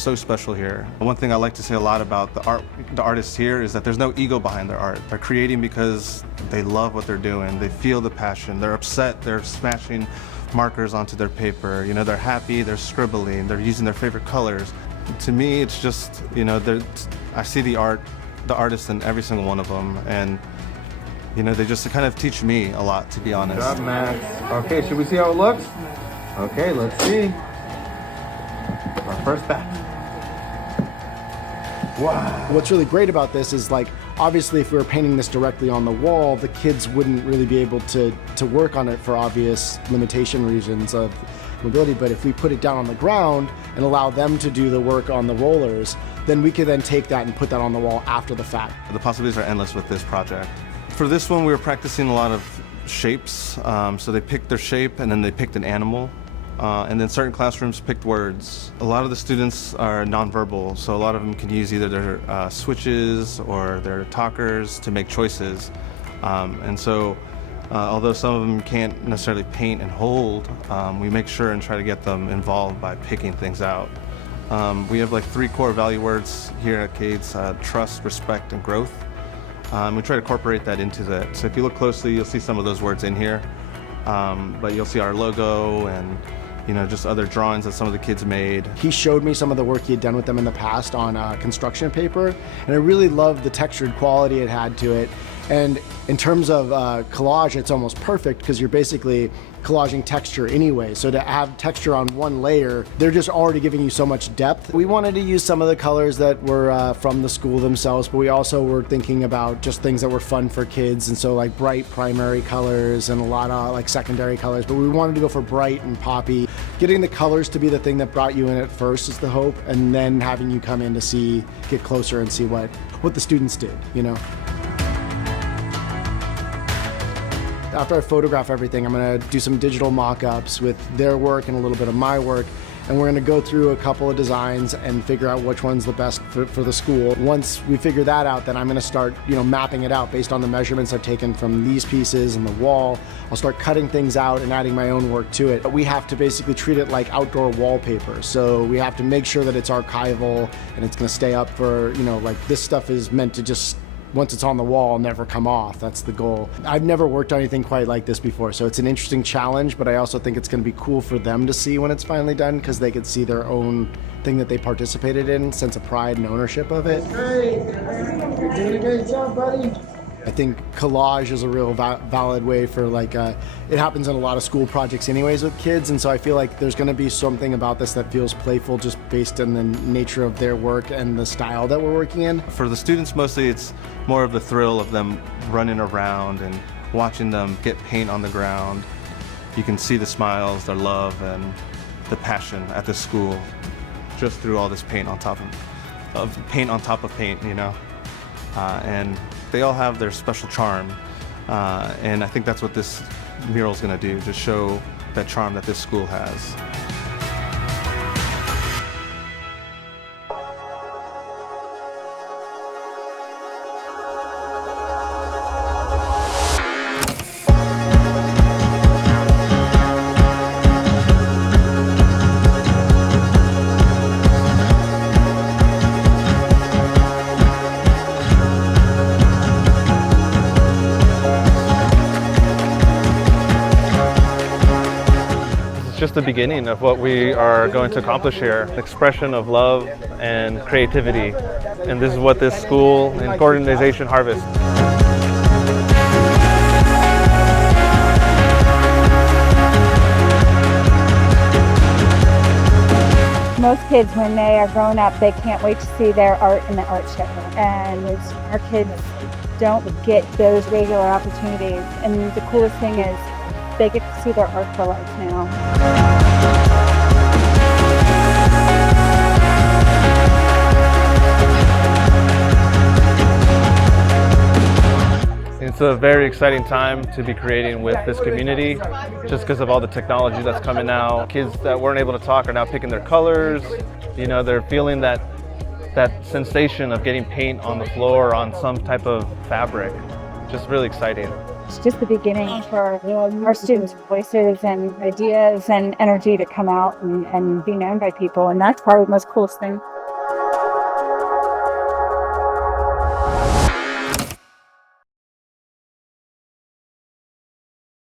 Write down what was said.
so special here. One thing I like to say a lot about the artists here is that there's no ego behind their art. They're creating because they love what they're doing. They feel the passion. They're upset. They're smashing markers onto their paper. You know, they're happy. They're scribbling. They're using their favorite colors. To me, it's just, you know, I see the artist in every single one of them, and you know, they just kind of teach me a lot, to be honest. Good job, Max. Okay, should we see how it looks? Okay, let's see. Our first batch. Wow. What's really great about this is, like, obviously if we were painting this directly on the wall, the kids wouldn't really be able to work on it for obvious limitation reasons of mobility. But if we put it down on the ground and allow them to do the work on the rollers, then we could then take that and put that on the wall after the fact. The possibilities are endless with this project. For this one, we were practicing a lot of shapes. So they picked their shape, and then they picked an animal. And then certain classrooms picked words. A lot of the students are nonverbal, so a lot of them can use either their switches or their talkers to make choices. And so, although some of them can't necessarily paint and hold, we make sure and try to get them involved by picking things out. We have like 3 core value words here at CADES: trust, respect, and growth. We try to incorporate that into that. So if you look closely, you'll see some of those words in here. But you'll see our logo and, you know, just other drawings that some of the kids made. He showed me some of the work he had done with them in the past on construction paper, and I really loved the textured quality it had to it. And in terms of collage, it's almost perfect because you're basically collaging texture anyway. So to have texture on one layer, they're just already giving you so much depth. We wanted to use some of the colors that were from the school themselves, but we also were thinking about just things that were fun for kids. And so like bright primary colors and a lot of like secondary colors, but we wanted to go for bright and poppy. Getting the colors to be the thing that brought you in at first is the hope, and then having you come in to get closer and see what the students did, you know? After I photograph everything, I'm gonna do some digital mock-ups with their work and a little bit of my work, and we're gonna go through a couple of designs and figure out which one's the best for the school. Once we figure that out, then I'm gonna start, you know, mapping it out based on the measurements I've taken from these pieces and the wall. I'll start cutting things out and adding my own work to it. But we have to basically treat it like outdoor wallpaper. So we have to make sure that it's archival and it's gonna stay up for, you know, like this stuff is meant to just, once it's on the wall, never come off. That's the goal. I've never worked on anything quite like this before, so it's an interesting challenge, but I also think it's gonna be cool for them to see when it's finally done, because they could see their own thing that they participated in, sense of pride and ownership of it. Great. You're doing a great job, buddy. I think collage is a real valid way for it happens in a lot of school projects anyways with kids, and so I feel like there's gonna be something about this that feels playful just based on the nature of their work and the style that we're working in. For the students, mostly it's more of the thrill of them running around and watching them get paint on the ground. You can see the smiles, their love, and the passion at the school just through all this paint on top of paint, you know? And they all have their special charm, and I think that's what this mural is going to do, just show that charm that this school has. Just the beginning of what we are going to accomplish here, expression of love and creativity. And this is what this school and organization harvests. Most kids, when they are grown up, they can't wait to see their art in the art show. And our kids don't get those regular opportunities. And the coolest thing is they get to see their art for life now. It's a very exciting time to be creating with this community, just because of all the technology that's coming now. Kids that weren't able to talk are now picking their colors. You know, they're feeling that sensation of getting paint on the floor on some type of fabric. just really exciting. It's just the beginning for our students' voices and ideas and energy to come out and be known by people. And that's probably the most coolest thing.